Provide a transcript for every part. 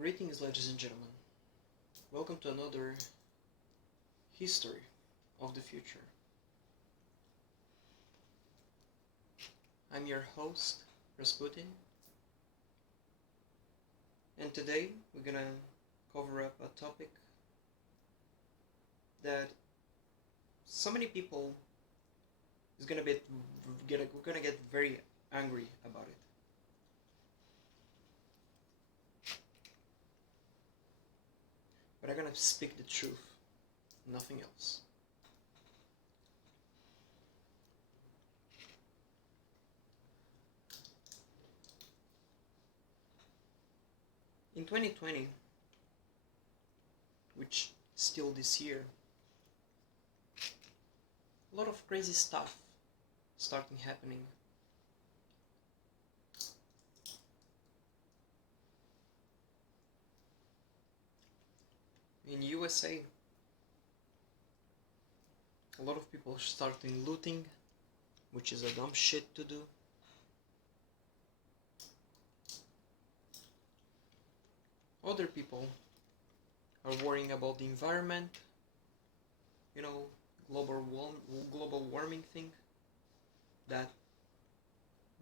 Greetings, ladies and gentlemen. Welcome to another history of the future. I'm your host, Rasputin, and today we're gonna cover up a topic that so many people is gonna be we're gonna get very angry about it. But I'm gonna speak the truth, nothing else. In 2020, which still this year, a lot of crazy stuff starting happening. In USA, a lot of people starting looting, which is a dumb shit to do. Other people are worrying about the environment, global warming thing, that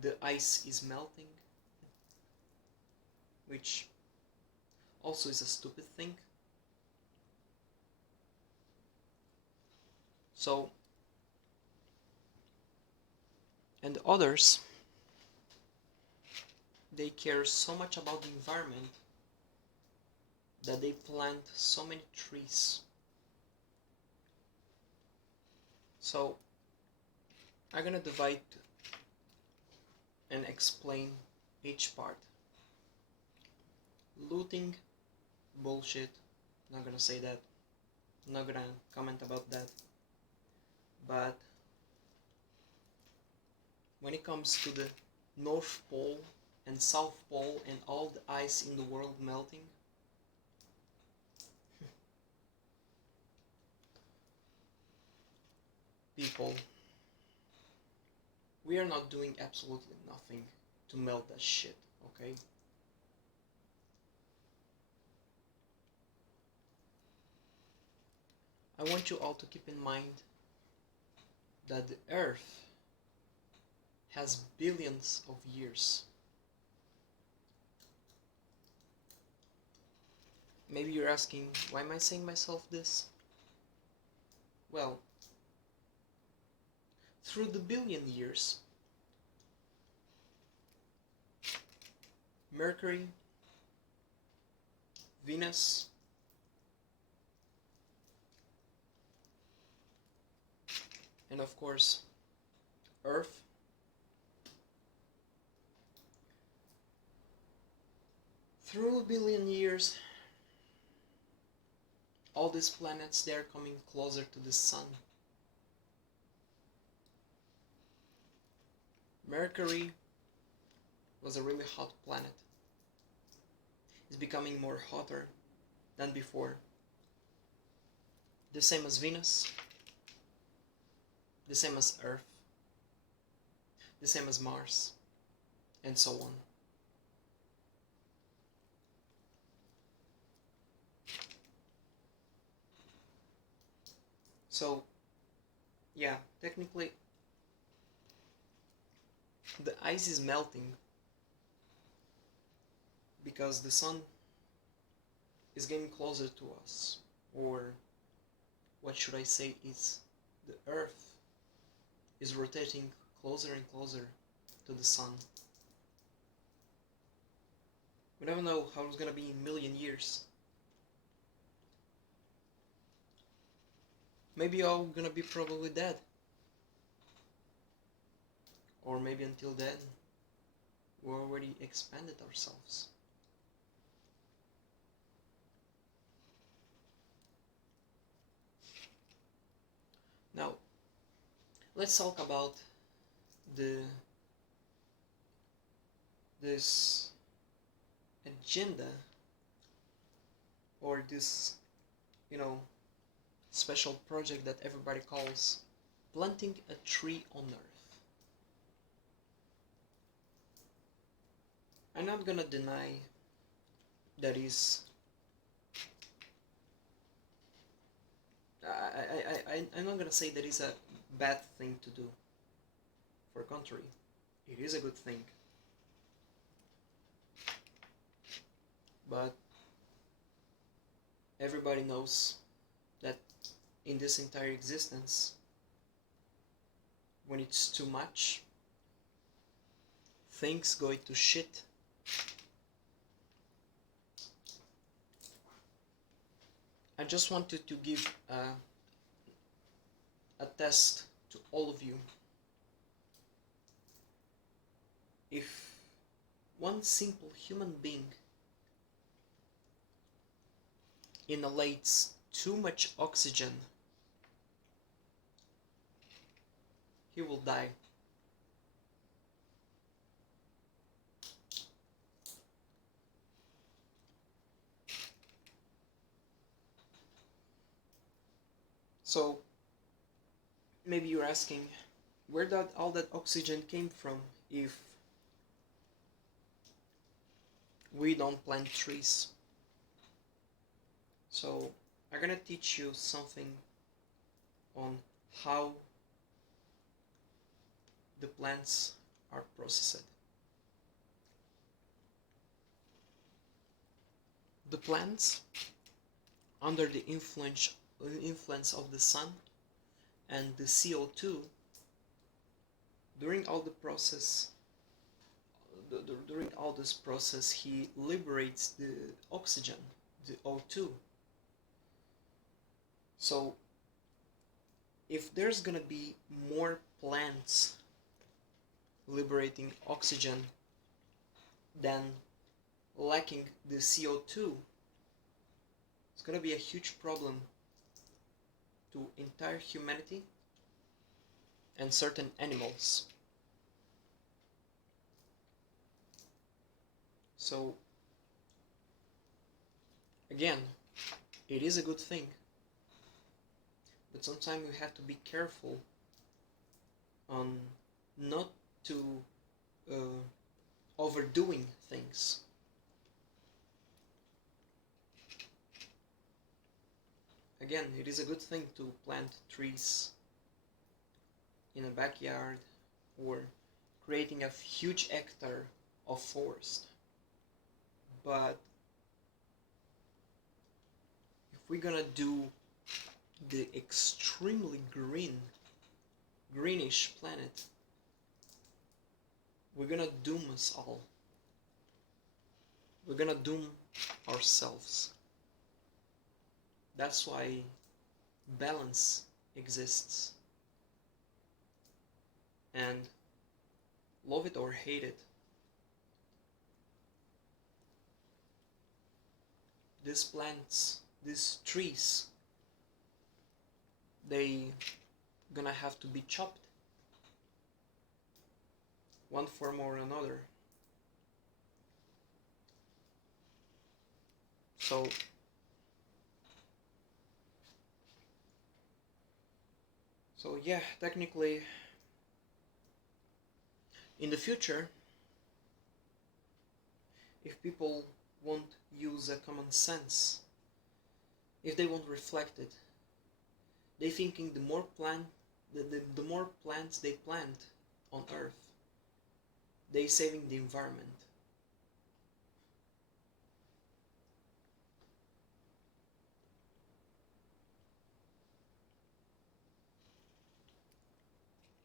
the ice is melting, which also is a stupid thing. So, and others, they care so much about the environment that they plant so many trees. So, I'm gonna divide and explain each part. Looting, bullshit, not gonna say that, not gonna comment about that. But when it comes to the North Pole and South Pole and all the ice in the world melting, people, we are not doing absolutely nothing to melt that shit, okay? I want you all to keep in mind that the Earth has billions of years. Maybe you're asking, why am I saying myself this? Well, through the billion years, Mercury, Venus, and of course, Earth, through a billion years, all these planets, they are coming closer to the Sun. Mercury was a really hot planet. It's becoming more hotter than before. The same as Venus, the same as Earth, the same as Mars, and so on. So, yeah, technically, the ice is melting because the Sun is getting closer to us, or what should I say, is the Earth is rotating closer and closer to the Sun. We never know how it's gonna be in a million years. Maybe all gonna be probably dead. Or maybe until then, we already expanded ourselves. Now, let's talk about this agenda, or this, special project that everybody calls planting a tree on Earth. I'm not gonna deny that is I'm not gonna say that is a bad thing to do. For contrary, it is a good thing. But everybody knows that in this entire existence, when it's too much, things go to shit. I just wanted to give a test to all of you. If one simple human being inhalates too much oxygen, he will die. So maybe you're asking, where did all that oxygen came from if we don't plant trees? So I'm gonna teach you something on how the plants are processed. The plants, under the influence of the sun and the CO2, during all the process, during all this process, he liberates the oxygen, the O2. So if there's gonna be more plants liberating oxygen than lacking the CO2, it's gonna be a huge problem to entire humanity and certain animals. So again, it is a good thing, but sometimes you have to be careful on not to overdoing things. Again, it is a good thing to plant trees in a backyard or creating a huge hectare of forest. But if we're gonna do the extremely greenish planet, we're gonna doom us all. We're gonna doom ourselves. That's why balance exists. And love it or hate it, these plants, these trees, they gonna have to be chopped, one form or another. So yeah, technically, in the future, if people won't use a common sense, if they won't reflect it, they thinking the more plants they plant on Earth, they saving the environment.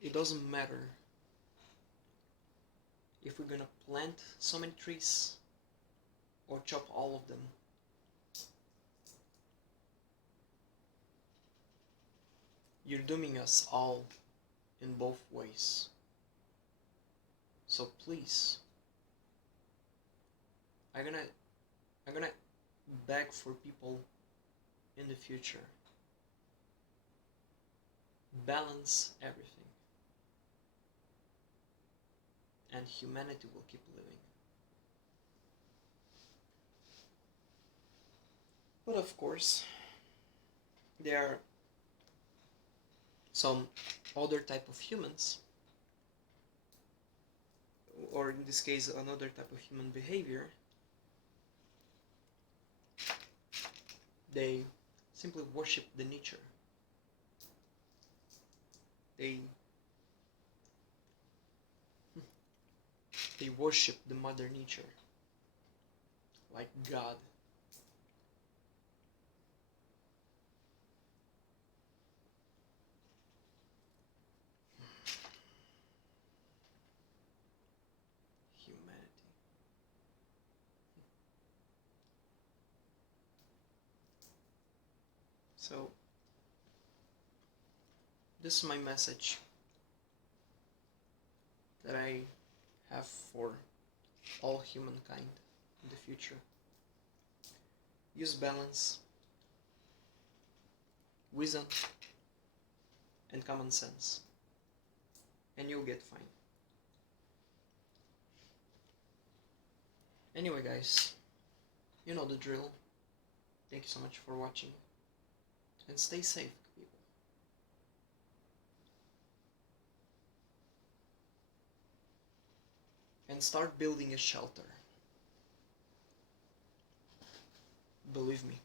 It doesn't matter if we're gonna plant so many trees or chop all of them. You're dooming us all in both ways. So please, I'm gonna beg for people in the future. Balance everything. And humanity will keep living. But of course, there are some other type of humans, or in this case another type of human behavior, They simply worship the nature. They worship the mother nature like God. Humanity. So this is my message that I have for all humankind in the future. Use balance, wisdom, and common sense, and you'll get fine. Anyway guys, you know the drill. Thank you so much for watching, and stay safe, people. And start building a shelter. Believe me.